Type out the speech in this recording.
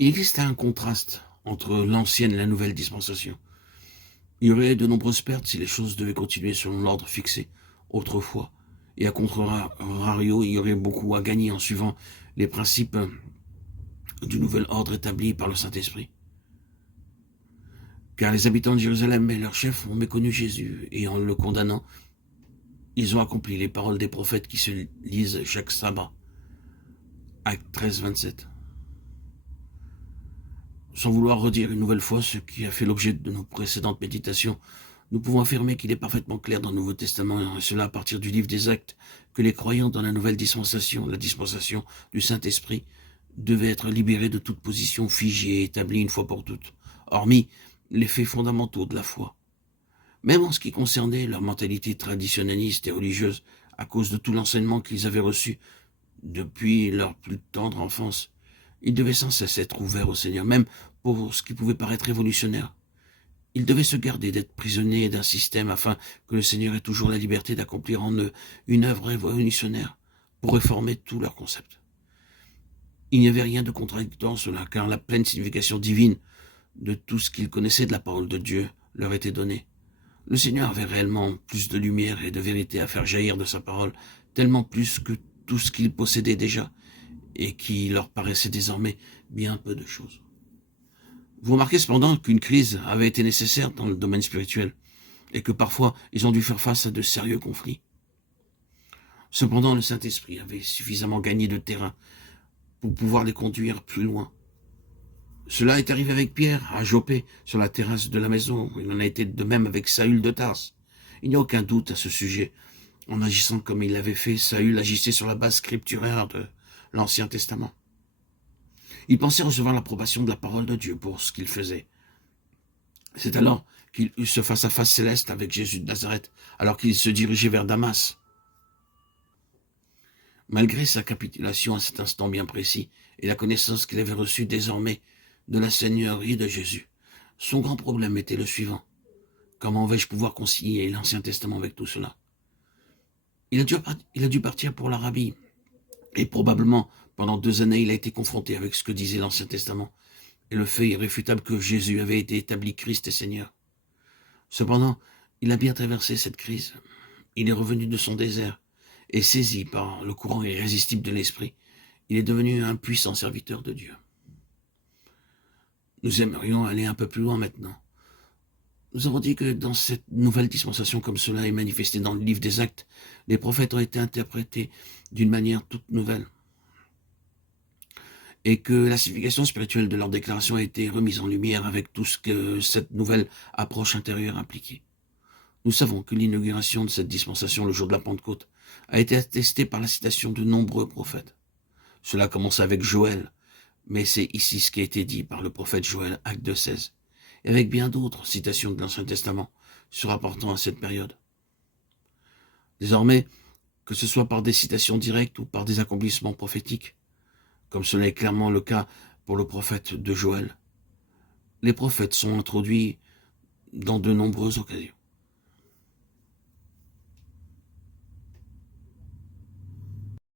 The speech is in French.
Il existe un contraste entre l'ancienne et la nouvelle dispensation. Il y aurait de nombreuses pertes si les choses devaient continuer selon l'ordre fixé autrefois. Et à contrario, il y aurait beaucoup à gagner en suivant les principes du nouvel ordre établi par le Saint-Esprit. Car les habitants de Jérusalem et leurs chefs ont méconnu Jésus, et en le condamnant, ils ont accompli les paroles des prophètes qui se lisent chaque sabbat. Acte 13, 27. Sans vouloir redire une nouvelle fois ce qui a fait l'objet de nos précédentes méditations, nous pouvons affirmer qu'il est parfaitement clair dans le Nouveau Testament, et cela à partir du livre des Actes, que les croyants dans la nouvelle dispensation, la dispensation du Saint-Esprit, devaient être libérés de toute position figée et établie une fois pour toutes, hormis les faits fondamentaux de la foi. Même en ce qui concernait leur mentalité traditionnaliste et religieuse, à cause de tout l'enseignement qu'ils avaient reçu depuis leur plus tendre enfance, ils devaient sans cesse être ouverts au Seigneur, même pour ce qui pouvait paraître révolutionnaire. Ils devaient se garder d'être prisonniers d'un système afin que le Seigneur ait toujours la liberté d'accomplir en eux une œuvre révolutionnaire pour réformer tous leurs concepts. Il n'y avait rien de contradictoire en cela, car la pleine signification divine de tout ce qu'ils connaissaient de la parole de Dieu leur était donnée. Le Seigneur avait réellement plus de lumière et de vérité à faire jaillir de sa parole, tellement plus que tout ce qu'ils possédaient déjà, et qui leur paraissait désormais bien peu de choses. Vous remarquez cependant qu'une crise avait été nécessaire dans le domaine spirituel, et que parfois ils ont dû faire face à de sérieux conflits. Cependant, le Saint-Esprit avait suffisamment gagné de terrain pour pouvoir les conduire plus loin. Cela est arrivé avec Pierre, à Joppé, sur la terrasse de la maison. Il en a été de même avec Saül de Tarse. Il n'y a aucun doute à ce sujet. En agissant comme il l'avait fait, Saül agissait sur la base scripturaire de l'Ancien Testament. Il pensait recevoir l'approbation de la parole de Dieu pour ce qu'il faisait. C'est alors qu'il eut ce face-à-face céleste avec Jésus de Nazareth, alors qu'il se dirigeait vers Damas. Malgré sa capitulation à cet instant bien précis, et la connaissance qu'il avait reçue désormais de la Seigneurie de Jésus, son grand problème était le suivant. Comment vais-je pouvoir concilier l'Ancien Testament avec tout cela? Il a dû partir pour l'Arabie, et probablement, pendant 2 années, il a été confronté avec ce que disait l'Ancien Testament, et le fait irréfutable que Jésus avait été établi Christ et Seigneur. Cependant, il a bien traversé cette crise. Il est revenu de son désert, et saisi par le courant irrésistible de l'Esprit, il est devenu un puissant serviteur de Dieu. Nous aimerions aller un peu plus loin maintenant. Nous avons dit que dans cette nouvelle dispensation, comme cela est manifesté dans le livre des Actes, les prophètes ont été interprétés d'une manière toute nouvelle, et que la signification spirituelle de leur déclaration a été remise en lumière avec tout ce que cette nouvelle approche intérieure impliquait. Nous savons que l'inauguration de cette dispensation le jour de la Pentecôte a été attestée par la citation de nombreux prophètes. Cela commence avec Joël, mais c'est ici ce qui a été dit par le prophète Joël, Acte 2,16, et avec bien d'autres citations de l'Ancien Testament se rapportant à cette période. Désormais, que ce soit par des citations directes ou par des accomplissements prophétiques, comme cela est clairement le cas pour le prophète de Joël, les prophètes sont introduits dans de nombreuses occasions.